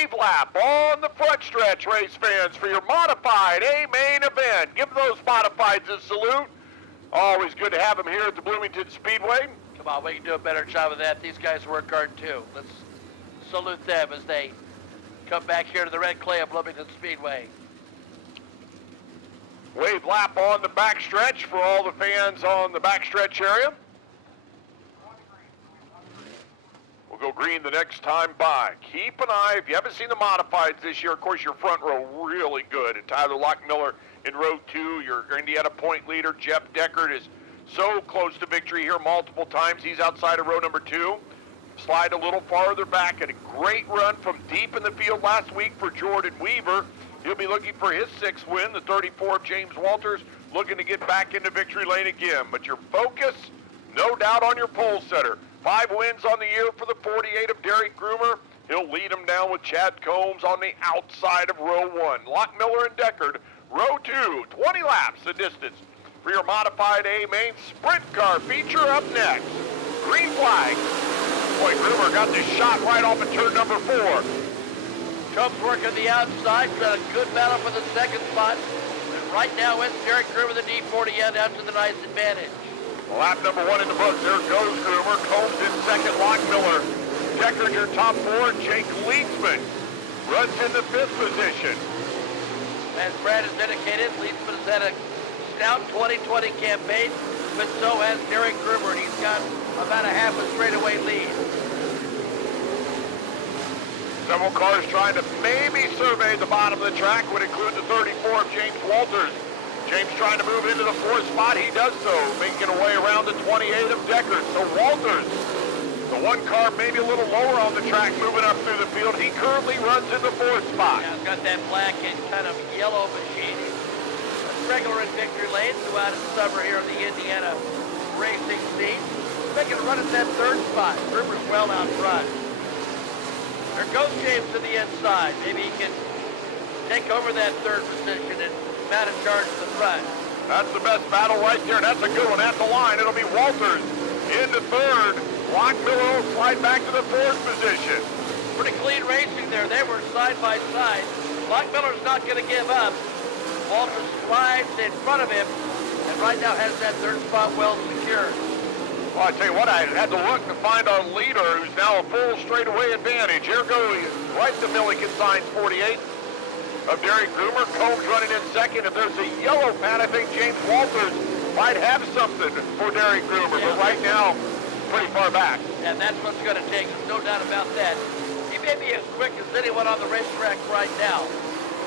wave lap on the front stretch, race fans, for your modified A main event. Give those modifieds a salute. Always good to have them here at the Bloomington Speedway. Come on, we can do a better job of that. These guys work hard too. Let's salute them as they come back here to the red clay of Bloomington Speedway. Wave lap on the backstretch for all the fans on the backstretch area. We'll go green the next time by. Keep an eye, if you haven't seen the modifieds this year, of course your front row really good. And Tyler Lockmiller in row 2, your Indiana point leader, Jeff Deckard, is so close to victory here multiple times. He's outside of row number 2. Slide a little farther back, and a great run from deep in the field last week for Jordan Weaver. He'll be looking for his 6th win. The 34 of James Walters looking to get back into victory lane again. But your focus, no doubt, on your pole setter. 5 wins on the year for the 48 of Derek Groomer. He'll lead him down with Chad Combs on the outside of row 1. Lockmiller and Deckard, row 2, 20 laps the distance for your modified A main sprint car feature up next. Green flag. Boy, Groomer got this shot right off of turn number 4. Combs working the outside, got a good battle for the 2nd spot. And right now it's Derek Groomer, the D40 out to the nice advantage. Lap number 1 in the books. There goes Groomer. Combs in 2nd, Lockmiller. Deckard your top 4. Jake Leedsman runs in the 5th position. As Brad has indicated, Leedsman has had a stout 2020 campaign, but so has Derek Groomer, and he's got about a half a straightaway lead. Several cars trying to maybe survey the bottom of the track, would include the 34 of James Walters. James trying to move into the 4th spot. He does so, making a way around the 28 of Deckard. So Walters, the one car maybe a little lower on the track, moving up through the field. He currently runs in the 4th spot. Yeah, he's got that black and kind of yellow machine. That's regular in victory lane throughout the summer here in the Indiana racing scene. Making a run at that 3rd spot. Groomer's well out front. There goes James to the inside. Maybe he can take over that 3rd position and mount a charge to the front. That's the best battle right there. That's a good one at the line. It'll be Walters into 3rd. Lockmiller will slide back to the 4th position. Pretty clean racing there. They were side by side. Lockmiller's not going to give up. Walters slides in front of him and right now has that 3rd spot well secured. Well, I tell you what, I had to look to find our leader, who's now a full straightaway advantage. Here goes right to Milliken signs 48 of Derek Groomer. Combs running in 2nd. If there's a yellow pad, I think James Walters might have something for Derek Groomer, but right now, pretty far back. And that's what's going to take, no doubt about that. He may be as quick as anyone on the racetrack right now.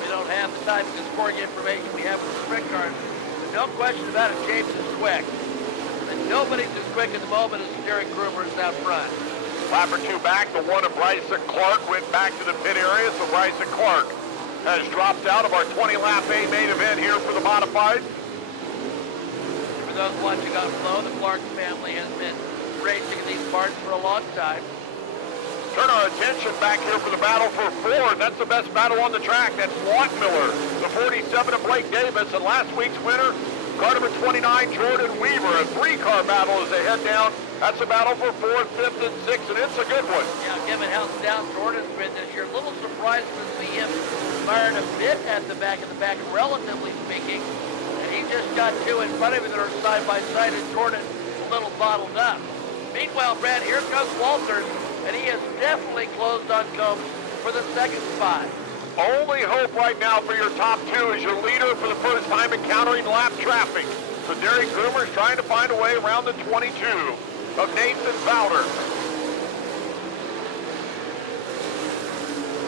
We don't have the type of scoring information we have with the sprint cars, but no question about it, James is quick. And nobody's as quick at the moment as Derek Groomer is out front. Lap or 2 back, the one of Bryson Clark went back to the pit area, so Bryson Clark has dropped out of our 20-lap A main event here for the modified. For those watching on Flow, the Clark family has been racing in these parts for a long time. Turn our attention back here for the battle for 4th. That's the best battle on the track. That's Lockmiller, the 47 of Blake Davis, and last week's winner, car number 29, Jordan Weaver. A 3-car battle as they head down. That's a battle for 4th, 5th, and 6th, and it's a good one. Yeah, given how down Jordan's been this year, a little surprised to see him firing a bit at the back of the pack, relatively speaking. And he just got 2 in front of him that are side by side, and Jordan a little bottled up. Meanwhile, Brad, here comes Walters, and he has definitely closed on Combs for the 2nd spot. Only hope right now for your top 2 is your leader for the first time encountering lap traffic. So Derek Groomer's trying to find a way around the 22 of Nathan Bowder.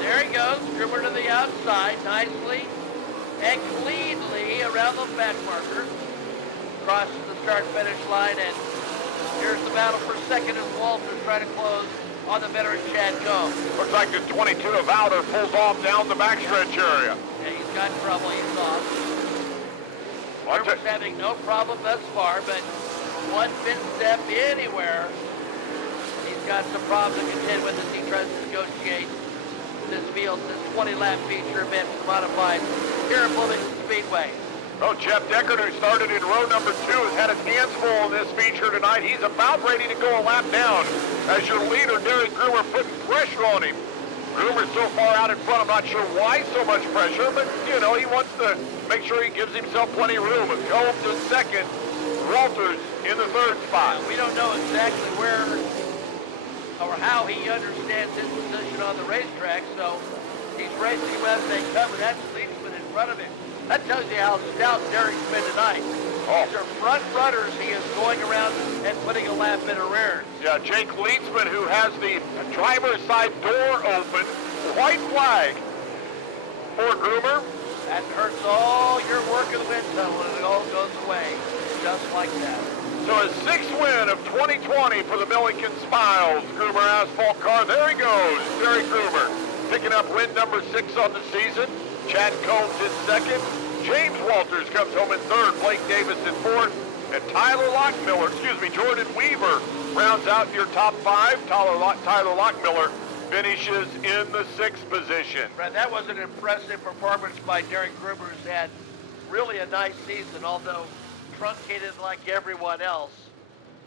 There he goes, Groomer to the outside, nicely and cleanly around the back marker. Crosses the start-finish line, and here's the battle for 2nd as Walters trying to close on the veteran Chad Combs. Looks like the 22 of Bowder pulls off down the backstretch area. Yeah, he's got trouble, he's off. Groomer's having no problem thus far, but one misstep anywhere, he's got some problems to contend with as he tries to negotiate this field, this 20-lap feature event modified here at Bloomington Speedway. Oh, Jeff Deckard, who started in row number 2, has had his hands full in this feature tonight. He's about ready to go a lap down as your leader, Derek Groomer, putting pressure on him. Groomer's so far out in front, I'm not sure why so much pressure, but, you know, he wants to make sure he gives himself plenty of room. Combs in second, Walters in the third spot. We don't know exactly where or how he understands his position on the racetrack, so he's racing him as they come, and that's Leedsman in front of him. That tells you how stout Derek's been tonight. Oh. These are front runners he is going around and putting a lap in a rear. Yeah, Jake Leedsman, who has the driver's side door open, white flag for Groomer. That hurts all your work in the wind tunnel, and it all goes away just like that. So his sixth win of 2020 for the Milliken Smiles Groomer Asphalt car. There he goes, Derek Groomer, picking up win number 6 on the season. Chad Combs in second. James Walters comes home in third. Blake Davis in fourth. And Jordan Weaver rounds out your top 5. Tyler Lockmiller finishes in the 6th position. Brad, that was an impressive performance by Derek Groomer, who's had really a nice season, although truncated like everyone else.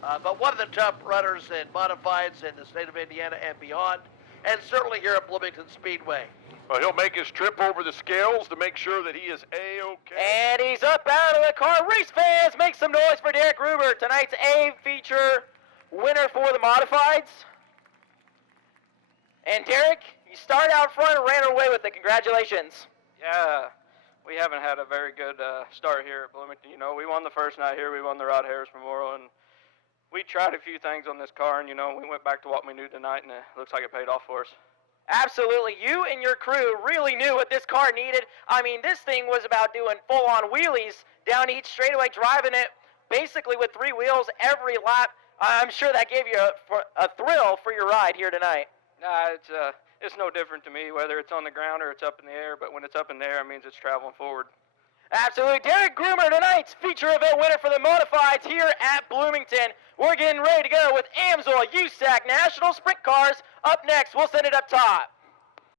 But one of the top runners and modifieds in the state of Indiana and beyond, and certainly here at Bloomington Speedway. Well, he'll make his trip over the scales to make sure that he is A-OK. And he's up out of the car. Race fans, make some noise for Derek Gruber, tonight's A feature winner for the modifieds. And Derek, you started out front and ran away with it. Congratulations. Yeah, we haven't had a very good start here at Bloomington. You know, we won the first night here. We won the Rod Harris Memorial, and we tried a few things on this car, and, you know, we went back to what we knew tonight, and it looks like it paid off for us. Absolutely. You and your crew really knew what this car needed. I mean, this thing was about doing full-on wheelies down each straightaway, driving it basically with 3 wheels every lap. I'm sure that gave you a thrill for your ride here tonight. Nah, it's no different to me, whether it's on the ground or it's up in the air, but when it's up in the air, it means it's traveling forward. Absolutely. Derek Groomer, tonight's feature event winner for the modifieds here at Bloomington. We're getting ready to go with AMSOIL USAC National Sprint Cars. Up next, we'll send it up top.